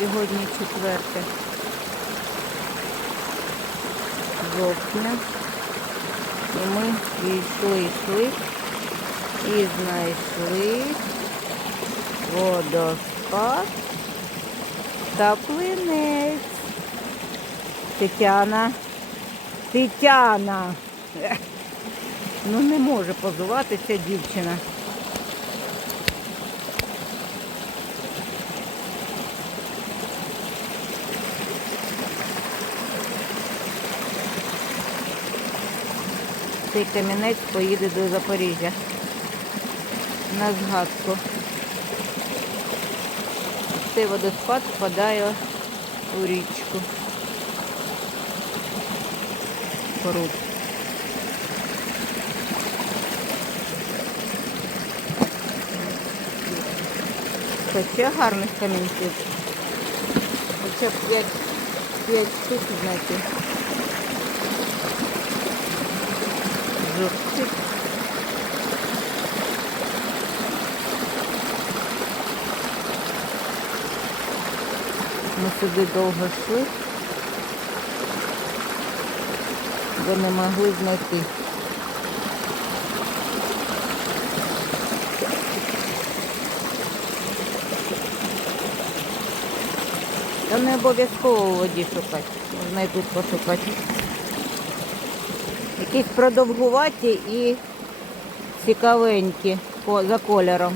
Сьогодні 4 жовтня. І ми йшли, йшли і знайшли водоспад та плинець. Тетяна. Тетяна. Ну не може позуватися дівчина. Цей камінець поїде до Запоріжжя. На згадку. Цей водоспад впадає у річку. Поруч. Хоча гарних камінців. Хоча б 5, 5 штук знайти. Жовтик. Ми сюди довго йшли, бо не могли знайти. Та не обов'язково воді шукати, можна пошукати. Якісь продовгуваті і цікавенькі за кольором.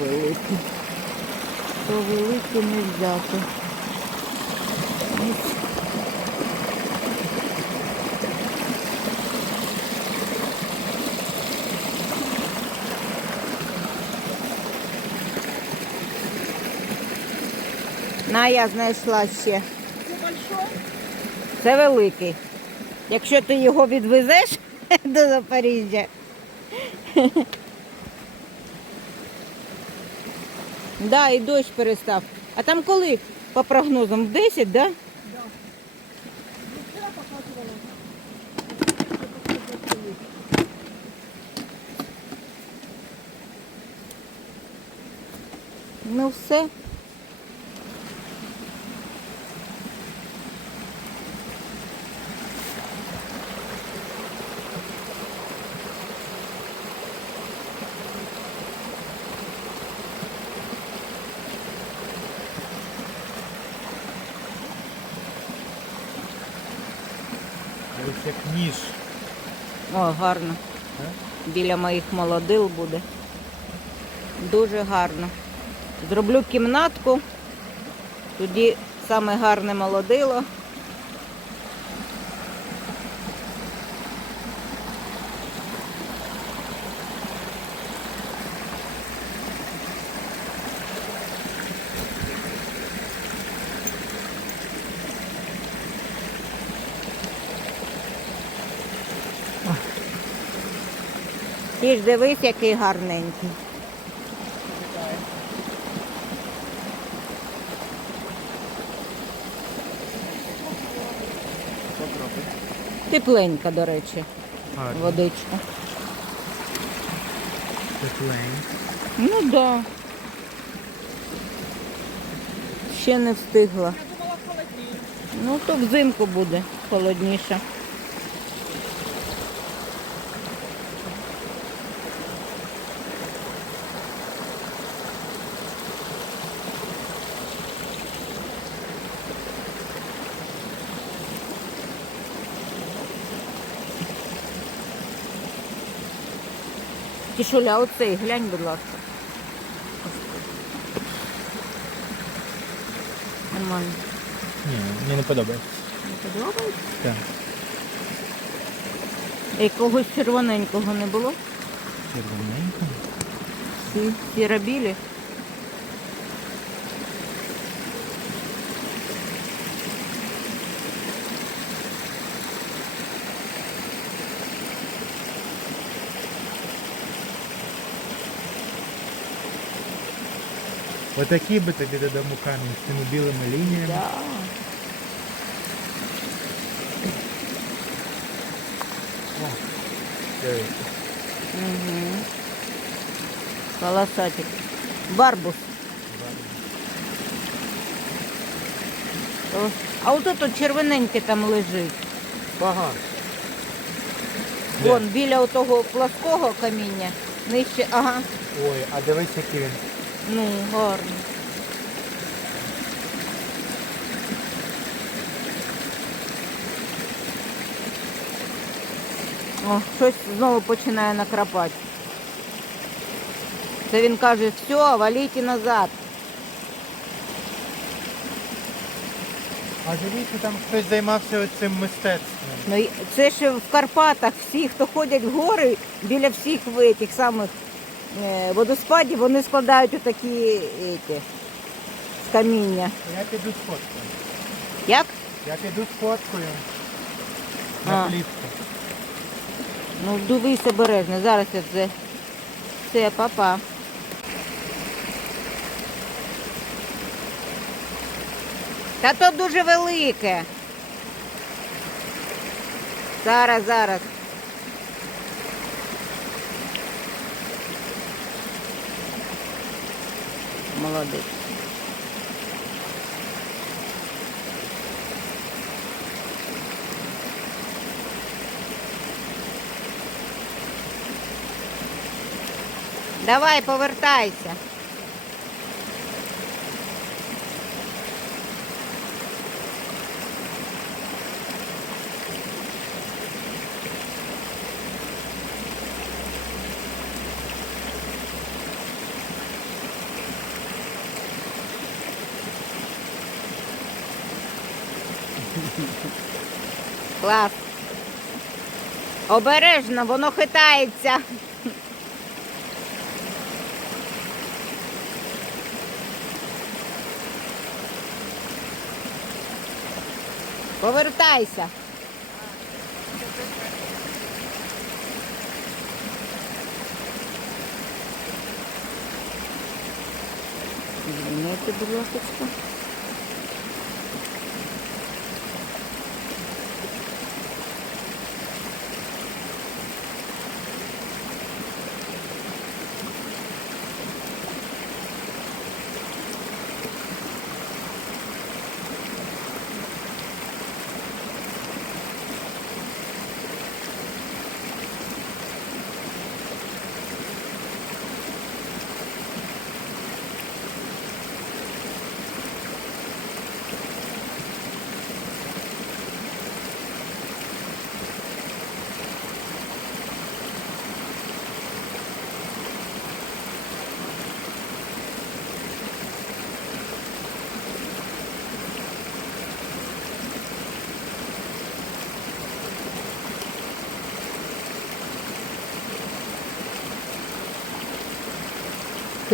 Великі. То великі не взяти. Ось. На, я знайшла ще. Це великий. Якщо ти його відвезеш до Запоріжжя. Да, і дощ перестав. А там коли по прогнозам в 10, да? Ну все. Ось як ніж. О, гарно. Е? Біля моїх молодил буде. Дуже гарно. Зроблю кімнатку. Тоді саме гарне молодило. Ти ж дивись, який гарненький. Тепленька, до речі, Гарно. водичка. Тепленько. Ну так. Да. Ще не встигла. Ну, то взимку буде холодніше. Тішуля, оцей, глянь, будь ласка. Нормально. Ні, мені не подобається. Не подобається? Так. Якогось червоненького не було? Червоненького? Ці Отакі би тобі додому камінь з цими білими лініями. Да. О, дивися. Угу. Колосатик. Барбус. О, А отут от червоненьке там лежить. Багато. Вон, біля того плоского каміння. Нижче, ага. Ой, а дивись, який він. Ну, гарно. О, щось знову починає накрапати. Це він каже, все, валіть назад. А дивіться, там хтось займався цим мистецтвом. Ну, це ж в Карпатах всі, хто ходять в гори, біля всіх ви- тих самих е, водоспадів, вони складають отакі еті, з каміння. Я піду з фоткою. Як? Я піду з фоткою. А. На плівку. Ну, дивись обережно, зараз я це. Все, папа. Та то дуже велике. Зараз, зараз. Молодець. Давай, повертайся. Клас. Обережно, воно хитається. Повертайся. Звільняйте, будь ласка.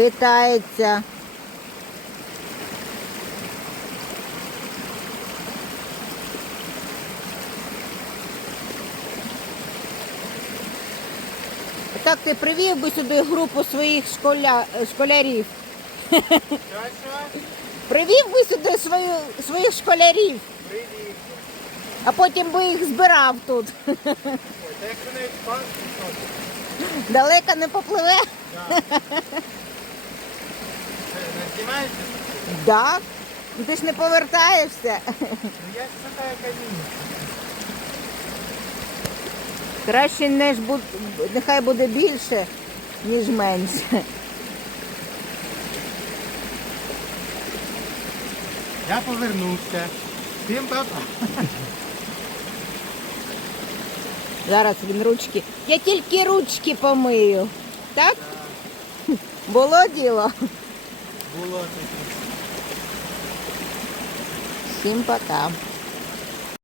Хитається. Так ти привів би сюди групу своїх школя... школярів. Привів би сюди свою... своїх школярів, Привіт. а потім би їх збирав тут. Ой, та якщо Далеко не попливе? да. Знімаєте? Так. Ти ж не повертаєшся. Ну я ж шукаю каміння. Краще не ж буд... нехай буде більше, ніж менше. Я повернувся. Всім папа. Зараз він ручки. Я тільки ручки помию. Так? Було діло. Було таке. Всім пока.